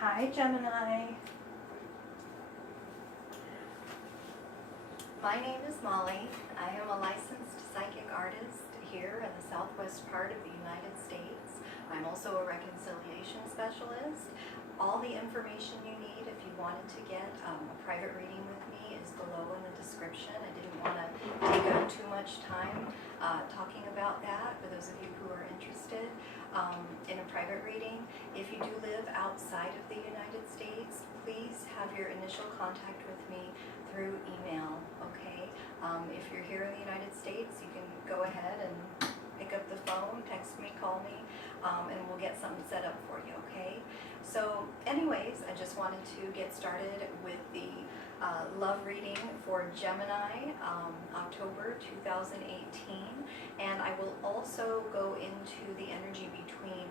Hi, Gemini. My name is Molly. I am a licensed psychic artist here in the southwest part of the United States. I'm also a reconciliation specialist. All the information you need if you wanted to get a private reading with me is below in the description. I didn't want to take up too much time talking about that for those of you who are interested in a private reading. If you do live outside of the United States, please have your initial contact with me through email, okay? If you're here in the United States, you can go ahead and pick up the phone, text me, call me, and we'll get something set up for you, okay? So anyways, I just wanted to get started with the love reading for Gemini, October 2018, and I will also go into the energy between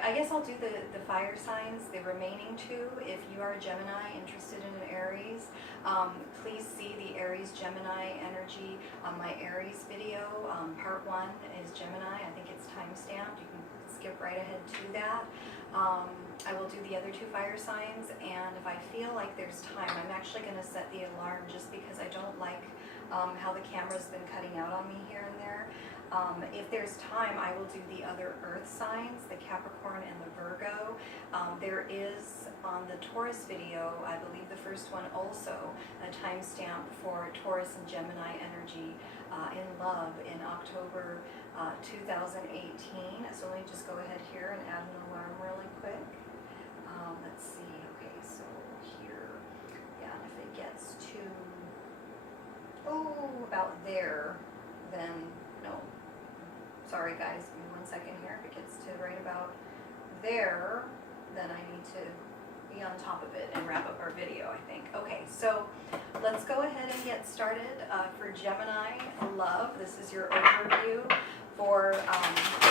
I guess I'll do the fire signs, the remaining two. If you are a Gemini interested in an Aries, please see the Aries Gemini energy on my Aries video. Part 1 is Gemini. I think it's time-stamped. You can skip right ahead to that. I will do the other two fire signs, and if I feel like there's time, I'm actually going to set the alarm just because I don't like how the camera's been cutting out on me here and there. If there's time, I will do the other earth signs, the Capricorn and the Virgo. There is on the Taurus video, I believe the first one also, a timestamp for Taurus and Gemini energy in love in October 2018. So let me just go ahead here and add an alarm really quick. Let's see, okay, so here, yeah, and if it gets to, about there, then, no. Sorry guys, give me 1 second here. If it gets to right about there, then I need to be on top of it and wrap up our video, I think. Okay, so let's go ahead and get started for Gemini love. This is your overview for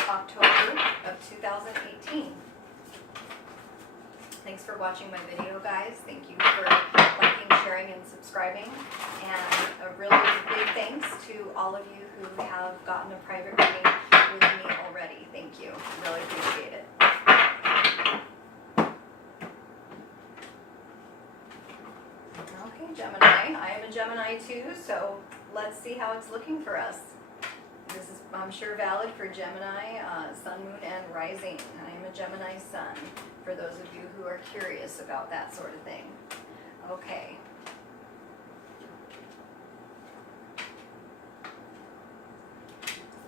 October of 2018. Thanks for watching my video, guys. Thank you for liking, sharing, and subscribing. And a really big thanks to all of you who have gotten a private reading with me already. Thank you. Really appreciate it. Okay, Gemini. I am a Gemini too, so let's see how it's looking for us. This is, I'm sure, valid for Gemini, Sun, Moon, and Rising. I am a Gemini Sun, for those of you who are curious about that sort of thing. Okay.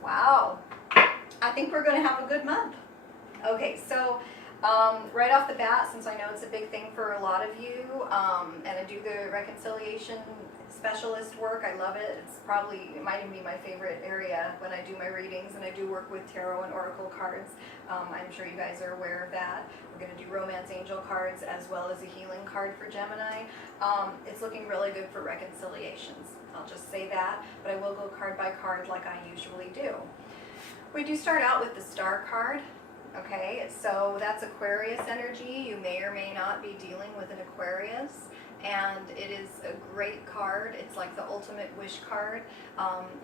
Wow. I think we're going to have a good month. Okay, so right off the bat, since I know it's a big thing for a lot of you, and I do the reconciliation specialist work, I love it. It might even be my favorite area when I do my readings, and I do work with tarot and oracle cards. I'm sure you guys are aware of that. We're going to do romance angel cards as well as a healing card for Gemini. It's looking really good for reconciliations. I'll just say that, but I will go card by card like I usually do. We do start out with the star card. Okay, so that's Aquarius energy. You may or may not be dealing with an Aquarius, and it is a great card. It's like the ultimate wish card.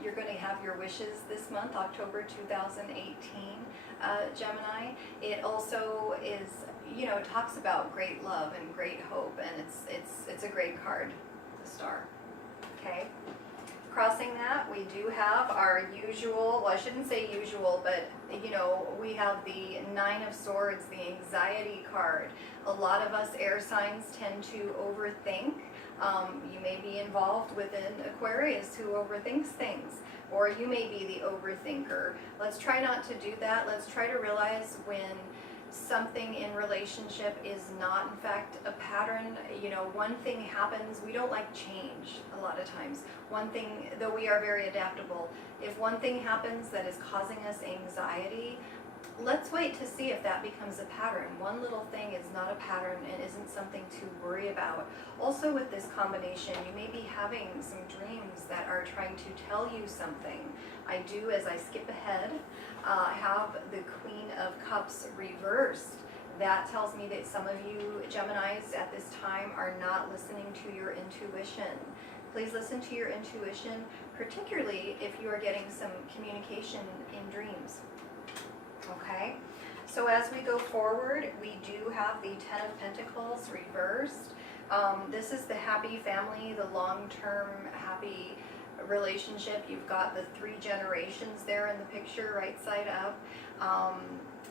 You're going to have your wishes this month, October 2018, Gemini. It also is, it talks about great love and great hope, and it's a great card, the star. Okay. Crossing that, we do have our usual, well, I shouldn't say usual, but we have the Nine of Swords, the anxiety card. A lot of us air signs tend to overthink. You may be involved with an Aquarius who overthinks things, or you may be the overthinker. Let's try not to do that. Let's try to realize when something in relationship is not in fact a pattern. One thing happens, we don't like change a lot of times. One thing, though we are very adaptable, if one thing happens that is causing us anxiety, let's wait to see if that becomes a pattern. One little thing is not a pattern and isn't something to worry about. Also with this combination, you may be having some dreams that are trying to tell you something. I do, as I skip ahead, have the Queen of Cups reversed. That tells me that some of you Geminis at this time are not listening to your intuition. Please listen to your intuition, particularly if you are getting some communication in dreams. Okay, So as we go forward, we do have the Ten of Pentacles reversed. This is the happy family, the long-term happy relationship. You've got the 3 generations there in the picture, right side up.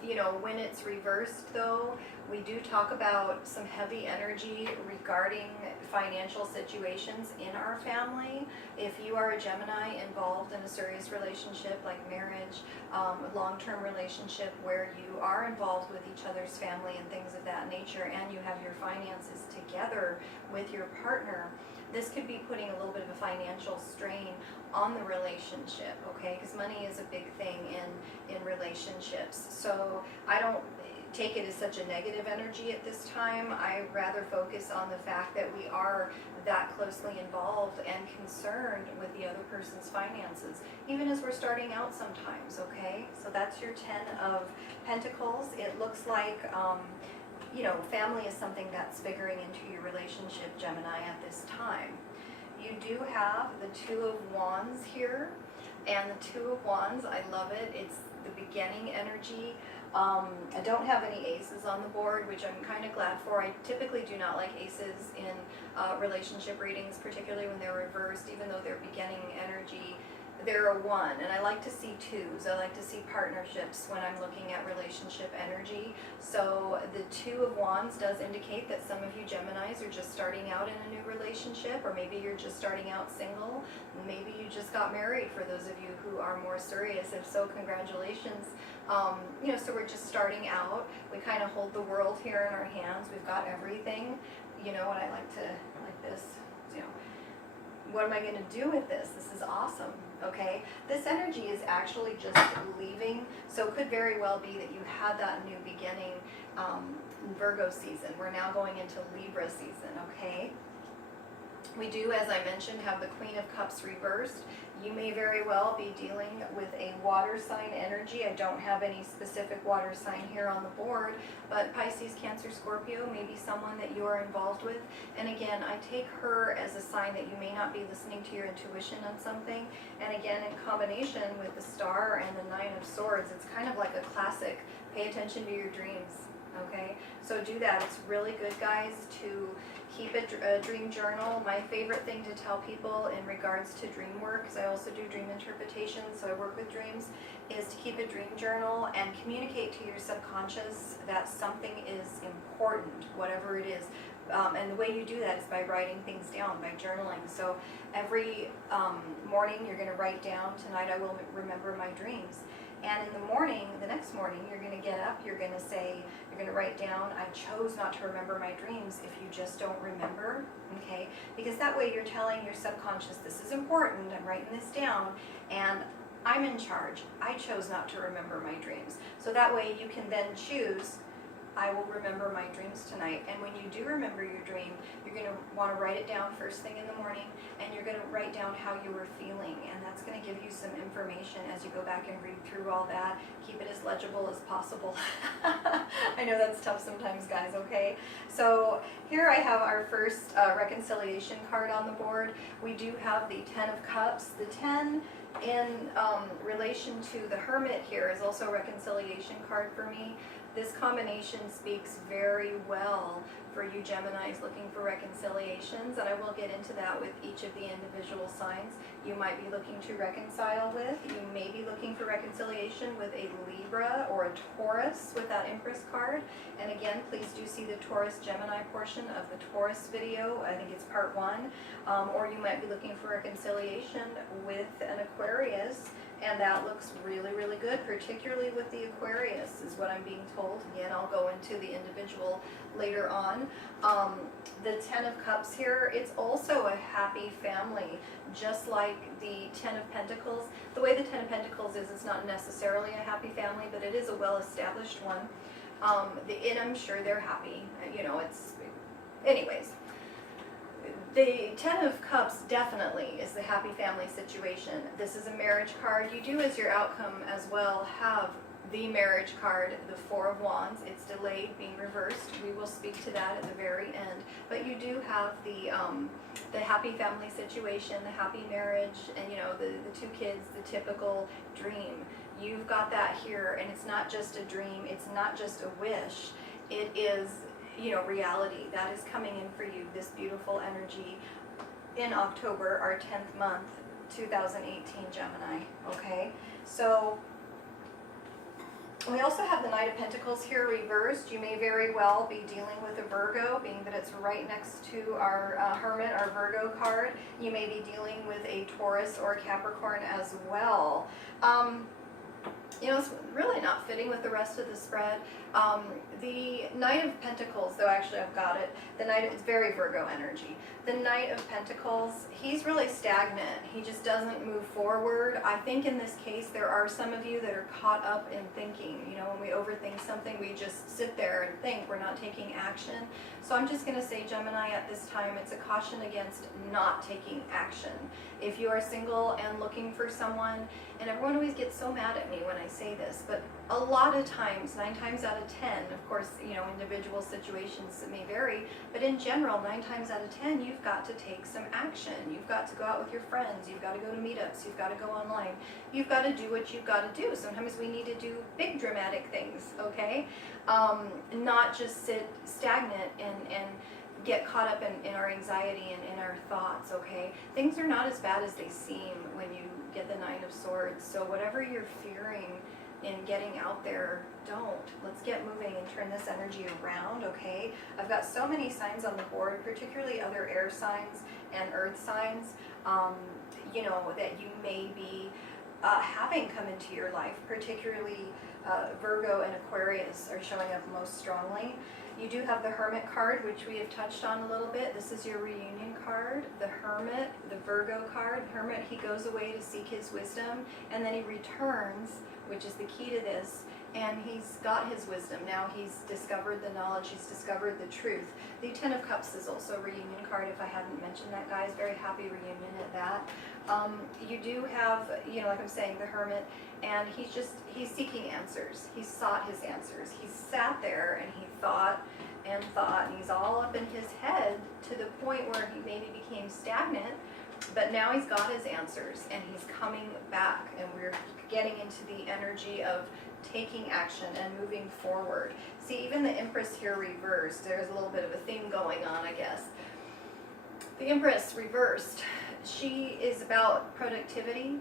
You know, when it's reversed though, we do talk about some heavy energy regarding financial situations in our family. If you are a Gemini involved in a serious relationship like marriage, a long-term relationship where you are involved with each other's family and things of that nature, and you have your finances together with your partner, this could be putting a little bit of a financial strain on the relationship, okay? Because money is a big thing in relationships. So I don't take it as such a negative energy at this time. I rather focus on the fact that we are that closely involved and concerned with the other person's finances, even as we're starting out sometimes, okay? So that's your 10 of Pentacles. It looks like, you know, family is something that's figuring into your relationship, Gemini, at this time. You do have the 2 of Wands here, and the 2 of Wands, I love it. It's the beginning energy. I don't have any aces on the board, which I'm kind of glad for. I typically do not like aces in relationship readings, particularly when they're reversed, even though they're beginning energy. They're a 1, and I like to see 2s. I like to see partnerships when I'm looking at relationship energy. So the 2 of Wands does indicate that some of you Geminis are just starting out in a new relationship, or maybe you're just starting out single. Maybe you just got married, for those of you who are more serious. If so, congratulations. You know, so we're just starting out. We kind of hold the world here in our hands. We've got everything. You know what I like this, you know, what am I going to do with this? This is awesome, okay? This energy is actually just leaving, so it could very well be that you had that new beginning in Virgo season. We're now going into Libra season, okay? We do, as I mentioned, have the Queen of Cups reversed. You may very well be dealing with a water sign energy. I don't have any specific water sign here on the board, but Pisces, Cancer, Scorpio may be someone that you are involved with. And again, I take her as a sign that you may not be listening to your intuition on something. And again, in combination with the Star and the 9 of Swords, it's kind of like a classic, pay attention to your dreams, okay? So do that. It's really good, guys, to keep a dream journal. My favorite thing to tell people in regards to dream work, because I also do dream interpretation, so I work with dreams, is to keep a dream journal and communicate to your subconscious that something is important, whatever it is. And the way you do that is by writing things down, by journaling. So every morning you're going to write down, tonight I will remember my dreams. And in the morning, the next morning, you're going to get up, you're going to say, you're going to write down, I chose not to remember my dreams if you just don't remember, okay? Because that way you're telling your subconscious, this is important, I'm writing this down, and I'm in charge. I chose not to remember my dreams. So that way you can then choose, I will remember my dreams tonight. And when you do remember your dream, you're going to want to write it down first thing in the morning, and you're going to write down how you were feeling, and that's going to give you some information as you go back and read through all that. Keep it as legible as possible. I know that's tough sometimes, guys, okay? So here I have our first reconciliation card on the board. We do have the 10 of Cups. The 10 in relation to the Hermit here is also a reconciliation card for me. This combination speaks very well for you Geminis looking for reconciliations, and I will get into that with each of the individual signs you might be looking to reconcile with. You may be looking for reconciliation with a Libra or a Taurus with that Empress card. And again, please do see the Taurus Gemini portion of the Taurus video. I think it's part 1. Or you might be looking for reconciliation with an Aquarius. And that looks really, really good, particularly with the Aquarius, is what I'm being told. Again, I'll go into the individual later on. The 10 of Cups here, it's also a happy family, just like the 10 of Pentacles. The way the 10 of Pentacles is, it's not necessarily a happy family, but it is a well-established one. And I'm sure they're happy. You know, anyways. The 10 of Cups definitely is the happy family situation. This is a marriage card. You do, as your outcome as well, have the marriage card, the 4 of Wands. It's delayed, being reversed. We will speak to that at the very end. But you do have the happy family situation, the happy marriage, and you know, the 2 kids, the typical dream. You've got that here, and it's not just a dream, it's not just a wish, it is, you know, reality. That is coming in for you, this beautiful energy in October, our 10th month, 2018 Gemini, okay? So we also have the Knight of Pentacles here reversed. You may very well be dealing with a Virgo, being that it's right next to our Hermit, our Virgo card. You may be dealing with a Taurus or a Capricorn as well. You know, it's really not fitting with the rest of the spread. The Knight of Pentacles, though, actually I've got it. The Knight, it's very Virgo energy. The Knight of Pentacles, he's really stagnant. He just doesn't move forward. I think in this case, there are some of you that are caught up in thinking. You know, when we overthink something, we just sit there and think. We're not taking action. So I'm just going to say, Gemini, at this time, it's a caution against not taking action. If you are single and looking for someone, and everyone always gets so mad at me when I say this, but a lot of times, 9 times out of 10, of course, you know, individual situations may vary, but in general, 9 times out of 10, you've got to take some action. You've got to go out with your friends. You've got to go to meetups. You've got to go online. You've got to do what you've got to do. Sometimes we need to do big dramatic things, okay? Not just sit stagnant and get caught up in our anxiety and in our thoughts, okay? Things are not as bad as they seem when you get the Nine of Swords. So whatever you're fearing in getting out there, don't. Let's get moving and turn this energy around, okay? I've got so many signs on the board, particularly other air signs and earth signs, you know, that you may be having come into your life, particularly Virgo and Aquarius are showing up most strongly. You do have the Hermit card, which we have touched on a little bit. This is your reunion card. The Hermit, the Virgo card. Hermit, he goes away to seek his wisdom, and then he returns, which is the key to this, and he's got his wisdom. Now he's discovered the knowledge, he's discovered the truth. The Ten of Cups is also a reunion card, if I hadn't mentioned that, guys. Very happy reunion at that. You do have, you know, like I'm saying, the Hermit, and he's seeking answers. He's sought his answers. He sat there and he thought, and he's all up in his head to the point where he maybe became stagnant, but now he's got his answers and he's coming back, and we're getting into the energy of taking action and moving forward. See, even the Empress here reversed. There's a little bit of a theme going on, I guess. The Empress reversed. She is about productivity,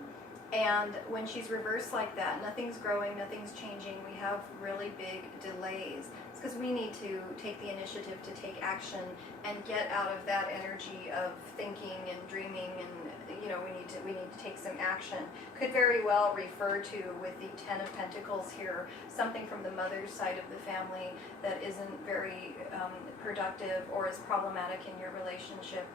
and when she's reversed like that, nothing's growing, nothing's changing. We have really big delays. It's because we need to take the initiative to take action and get out of that energy of thinking and dreaming, and you know, we need to take some action. Could very well refer to, with the Ten of Pentacles here, something from the mother's side of the family that isn't very productive or is problematic in your relationship,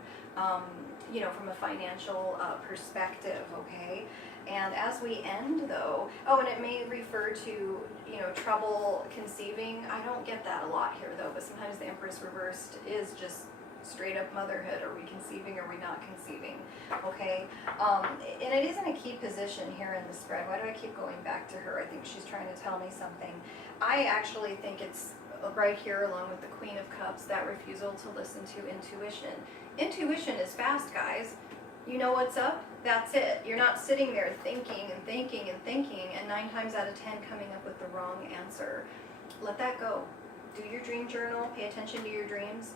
you know, from a financial perspective, okay? And as we end, though, oh, and it may refer to, you know, trouble conceiving. I don't get that a lot here, though, but sometimes the Empress reversed is just straight up motherhood. Are we conceiving? Are we not conceiving? Okay? And it is in a key position here in the spread. Why do I keep going back to her? I think she's trying to tell me something. I actually think it's right here along with the Queen of Cups, that refusal to listen to intuition. Intuition is fast, guys. You know what's up? That's it. You're not sitting there thinking and thinking and thinking, and 9 times out of 10 coming up with the wrong answer. Let that go. Do your dream journal. Pay attention to your dreams,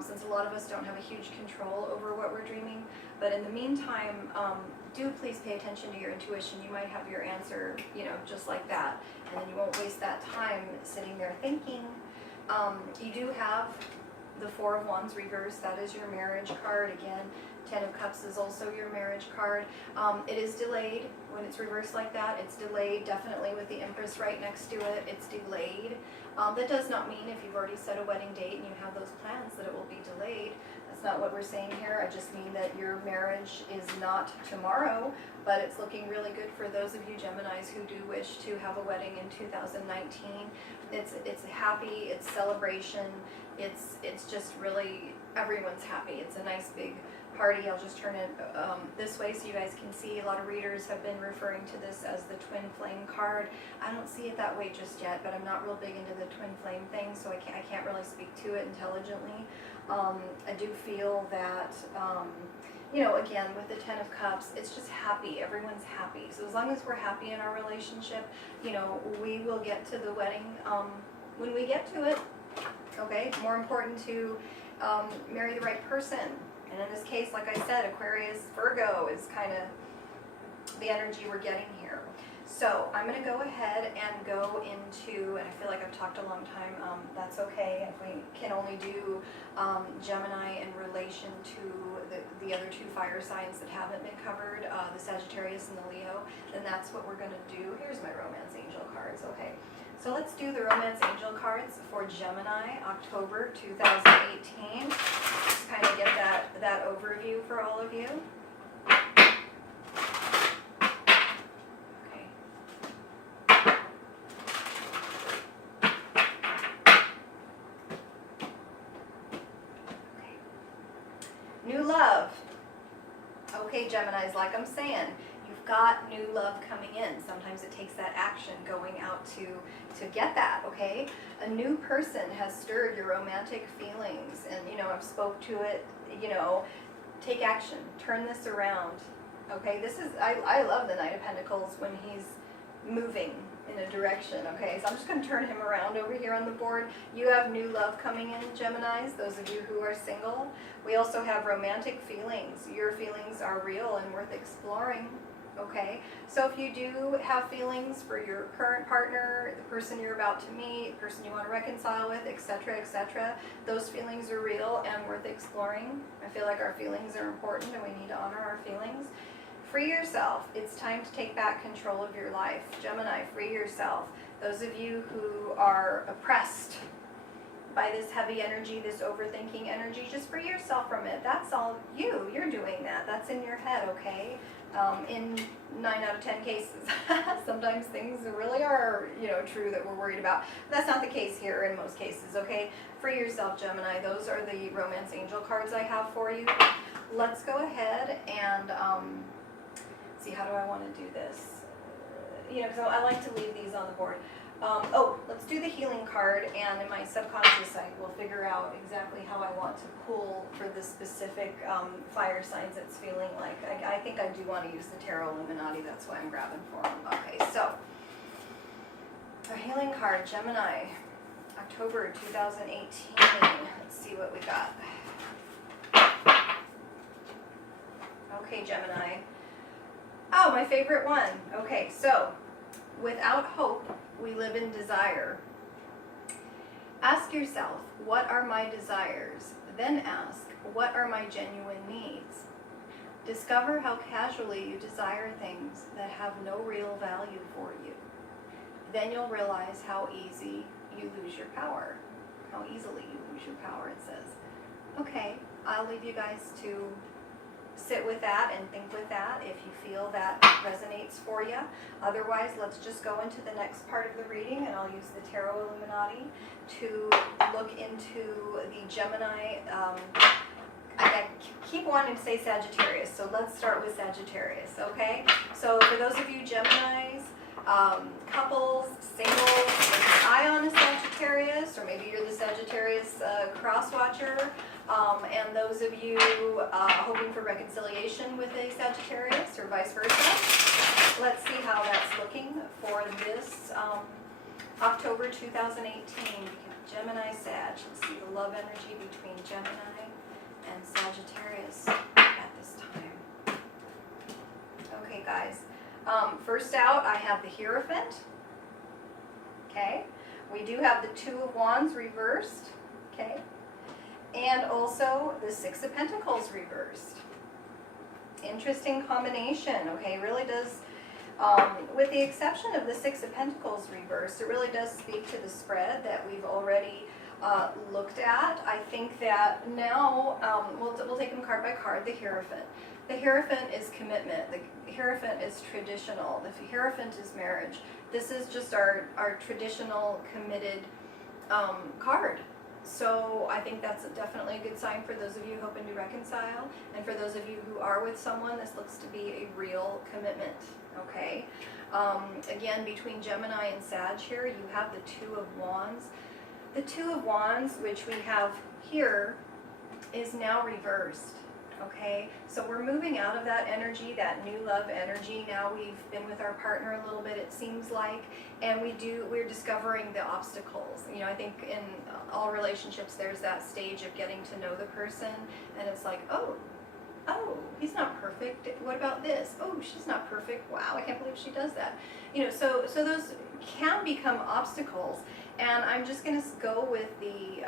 since a lot of us don't have a huge control over what we're dreaming. But in the meantime, do please pay attention to your intuition. You might have your answer, you know, just like that, and then you won't waste that time sitting there thinking. You do have the Four of Wands reversed. That is your marriage card. Again, Ten of Cups is also your marriage card. It is delayed when it's reversed like that. It's delayed, definitely with the Empress right next to it. It's delayed. That does not mean if you've already set a wedding date and you have those plans that it will be delayed. That's not what we're saying here. I just mean that your marriage is not tomorrow, but it's looking really good for those of you Geminis who do wish to have a wedding in 2019. It's happy, it's celebration, it's just really, everyone's happy. It's a nice big party. I'll just turn it this way so you guys can see. A lot of readers have been referring to this as the twin flame card. I don't see it that way just yet, but I'm not real big into the twin flame thing, so I can't really speak to it intelligently. I do feel that you know, again, with the Ten of Cups, it's just happy. Everyone's happy. So as long as we're happy in our relationship, you know, we will get to the wedding when we get to it. Okay, more important to marry the right person. And in this case, like I said, Aquarius, Virgo is kind of the energy we're getting here. So I'm going to go ahead and go into, and I feel like I've talked a long time, that's okay. If we can only do Gemini in relation to the other two fire signs that haven't been covered, the Sagittarius and the Leo, then that's what we're going to do. Here's my romance angel cards, okay. So let's do the romance angel cards for Gemini, October 2018. Just kind of get that overview for all of you. New love. Okay, Geminis, like I'm saying, you've got new love coming in. Sometimes it takes that action going out to get that, okay? A new person has stirred your romantic feelings, and, you know, I've spoke to it, you know, take action, turn this around, okay? This is, I love the Knight of Pentacles when he's moving in a direction, okay? So I'm just going to turn him around over here on the board. You have new love coming in, Geminis, those of you who are single. We also have romantic feelings. Your feelings are real and worth exploring, okay? So if you do have feelings for your current partner, the person you're about to meet, the person you want to reconcile with, etc., those feelings are real and worth exploring. I feel like our feelings are important and we need to honor our feelings. Free yourself. It's time to take back control of your life. Gemini, free yourself. Those of you who are oppressed by this heavy energy, this overthinking energy, just free yourself from it. That's all you. You're doing that. That's in your head, okay? In 9 out of 10 cases. Sometimes things really are, you know, true that we're worried about. But that's not the case here in most cases, okay? Free yourself, Gemini. Those are the romance angel cards I have for you. Let's go ahead and see, how do I want to do this? You know, because I like to leave these on the board. Let's do the healing card, and in my subconscious I will figure out exactly how I want to pull for the specific fire signs it's feeling like. I think I do want to use the Tarot Illuminati, that's why I'm grabbing for them. Okay, so, our healing card, Gemini, October 2018. Let's see what we got. Okay, Gemini. Oh, my favorite one. Okay, so, without hope, we live in desire. Ask yourself, what are my desires? Then ask, what are my genuine needs? Discover how casually you desire things that have no real value for you. Then you'll realize how easy you lose your power. How easily you lose your power, it says. Okay, I'll leave you guys to sit with that and think with that if you feel that resonates for you. Otherwise, let's just go into the next part of the reading, and I'll use the Tarot Illuminati to look into the Gemini. I keep wanting to say Sagittarius, so let's start with Sagittarius, okay? So for those of you Geminis, couples, singles, with an eye on a Sagittarius, or maybe you're the Sagittarius cross-watcher, and those of you hoping for reconciliation with a Sagittarius, or vice versa, let's see how that's looking for this October 2018. Gemini, Sag. Let's see the love energy between Gemini and Sagittarius at this time. Okay, guys. First out, I have the Hierophant. Okay. We do have the Two of Wands reversed. Okay. And also the Six of Pentacles reversed. Interesting combination. Okay, really does, with the exception of the Six of Pentacles reversed, it really does speak to the spread that we've already looked at. I think that now, we'll take them card by card. The Hierophant. The Hierophant is commitment. The Hierophant is traditional. The Hierophant is marriage. This is just our traditional committed card. So I think that's definitely a good sign for those of you hoping to reconcile. And for those of you who are with someone, this looks to be a real commitment, okay? Again, between Gemini and Sag here, you have the Two of Wands. The Two of Wands, which we have here, is now reversed, Okay, so we're moving out of that energy, that new love energy. Now we've been with our partner a little bit, it seems like, and we're discovering the obstacles. You know, I think in all relationships there's that stage of getting to know the person, and it's like, oh, he's not perfect. What about this? Oh, she's not perfect. Wow, I can't believe she does that. You know, so those can become obstacles, and I'm just going to go with the,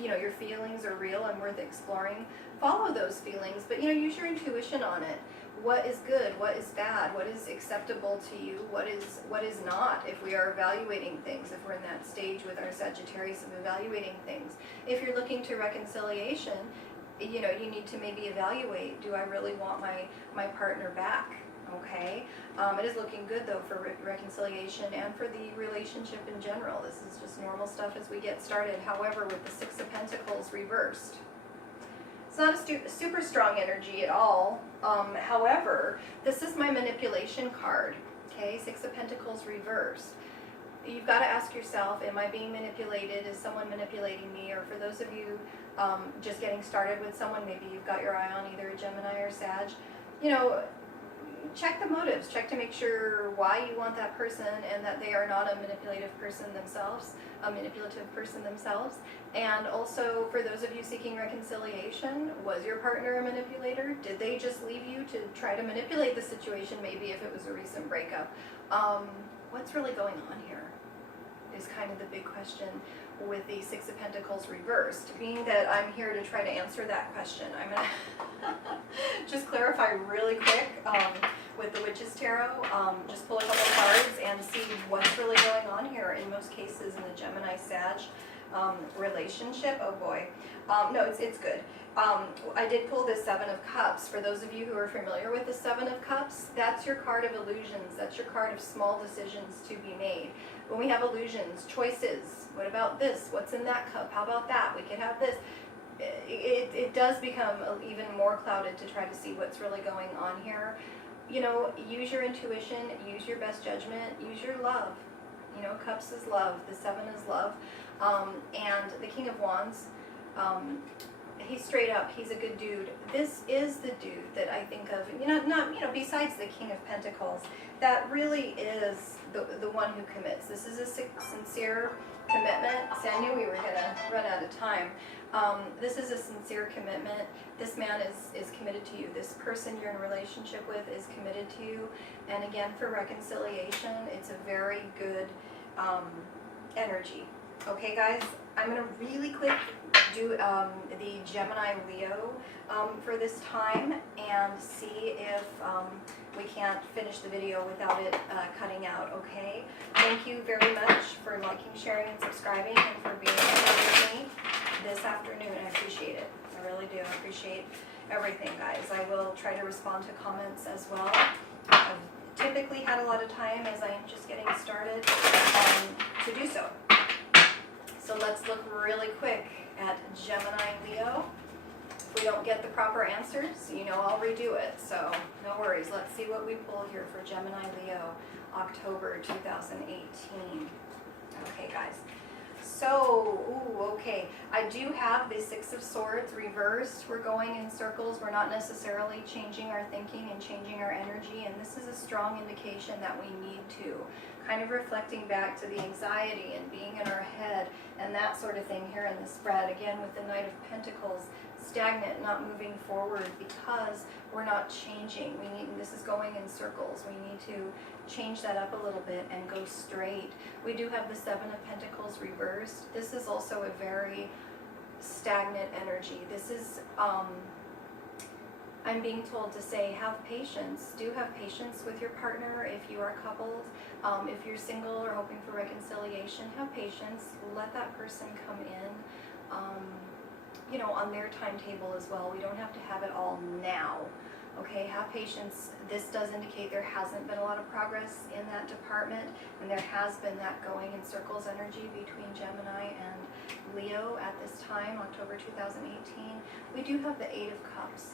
you know, your feelings are real and worth exploring. Follow those feelings, but, you know, use your intuition on it. What is good? What is bad? What is acceptable to you? What is not? If we are evaluating things, if we're in that stage with our Sagittarius of evaluating things. If you're looking to reconciliation, you know, you need to maybe evaluate, do I really want my partner back? Okay, it is looking good though for reconciliation and for the relationship in general. This is just normal stuff as we get started. However, with the Six of Pentacles reversed, it's not a super strong energy at all. However, this is my manipulation card. Okay, Six of Pentacles reversed. You've got to ask yourself, am I being manipulated? Is someone manipulating me? Or for those of you just getting started with someone, maybe you've got your eye on either a Gemini or Sag, you know, check the motives. Check to make sure why you want that person and that they are not a manipulative person themselves. And also, for those of you seeking reconciliation, was your partner a manipulator? Did they just leave you to try to manipulate the situation, maybe if it was a recent breakup? What's really going on here is kind of the big question with the Six of Pentacles reversed. Being that I'm here to try to answer that question, I'm going to just clarify really quick with the Witch's Tarot. Just pull a couple of cards and see what's really going on here. In most cases in the Gemini-Sag relationship, oh boy. No, it's good. I did pull the Seven of Cups. For those of you who are familiar with the Seven of Cups, that's your card of illusions. That's your card of small decisions to be made. When we have illusions, choices, what about this? What's in that cup? How about that? We could have this. It does become even more clouded to try to see what's really going on here. You know, use your intuition, use your best judgment, use your love. You know, Cups is love, the Seven is love. And the King of Wands, he's straight up, he's a good dude. This is the dude that I think of, besides the King of Pentacles, that really is the one who commits. This is a sincere commitment. See, I knew we were going to run out of time. This is a sincere commitment. This man is committed to you. This person you're in a relationship with is committed to you. And again, for reconciliation, it's a very good energy. Okay, guys, I'm going to really quick do the Gemini Leo for this time and see if we can't finish the video without it cutting out, okay? Thank you very much for liking, sharing, and subscribing, and for being here with me this afternoon. I appreciate it. I really do. I appreciate everything, guys. I will try to respond to comments as well. I've typically had a lot of time as I am just getting started to do so. So let's look really quick at Gemini Leo. If we don't get the proper answers, you know I'll redo it, so no worries. Let's see what we pull here for Gemini Leo, October 2018. Okay, guys. So, okay. I do have the Six of Swords reversed. We're going in circles. We're not necessarily changing our thinking and changing our energy, and this is a strong indication that we need to. Kind of reflecting back to the anxiety and being in our head and that sort of thing here in the spread. Again, with the Knight of Pentacles, stagnant, not moving forward because we're not changing. This is going in circles. We need to change that up a little bit and go straight. We do have the Seven of Pentacles reversed. This is also a very stagnant energy. This is, I'm being told to say, have patience. Do have patience with your partner if you are coupled. If you're single or hoping for reconciliation, have patience. Let that person come in, on their timetable as well. We don't have to have it all now. Okay, have patience. This does indicate there hasn't been a lot of progress in that department, and there has been that going in circles energy between Gemini and Leo at this time, October 2018. We do have the Eight of Cups.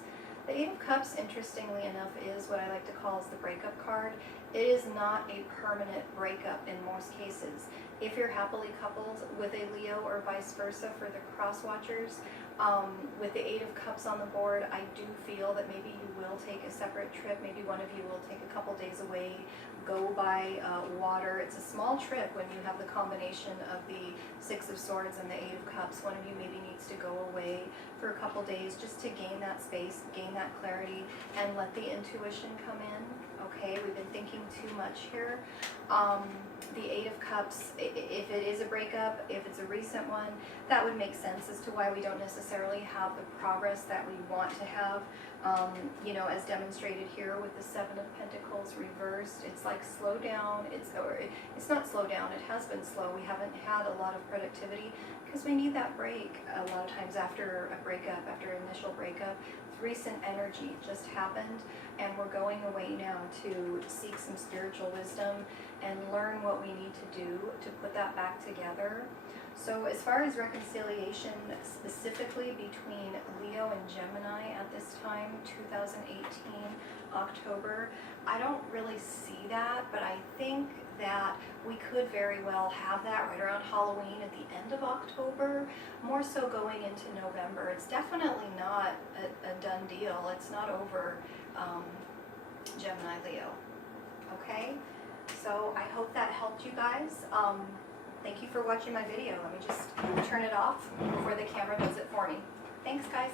The Eight of Cups, interestingly enough, is what I like to call as the breakup card. It is not a permanent breakup in most cases. If you're happily coupled with a Leo or vice versa for the cross watchers, with the Eight of Cups on the board, I do feel that maybe you will take a separate trip. Maybe one of you will take a couple days away, go by water. It's a small trip when you have the combination of the Six of Swords and the Eight of Cups. One of you maybe needs to go away for a couple days just to gain that space, gain that clarity, and let the intuition come in. Okay, we've been thinking too much here. The Eight of Cups, if it is a breakup, if it's a recent one, that would make sense as to why we don't necessarily have the progress that we want to have. You know, as demonstrated here with the Seven of Pentacles reversed, it's like slow down. It's not slow down, it has been slow. We haven't had a lot of productivity because we need that break a lot of times after a breakup, after an initial breakup. Recent energy just happened, and we're going away now to seek some spiritual wisdom and learn what we need to do to put that back together. So as far as reconciliation specifically between Leo and Gemini at this time, 2018, October, I don't really see that, but I think that we could very well have that right around Halloween at the end of October, more so going into November. It's definitely not a done deal. It's not over, Gemini, Leo. Okay? So I hope that helped you guys. Thank you for watching my video. Let me just turn it off before the camera does it for me. Thanks, guys.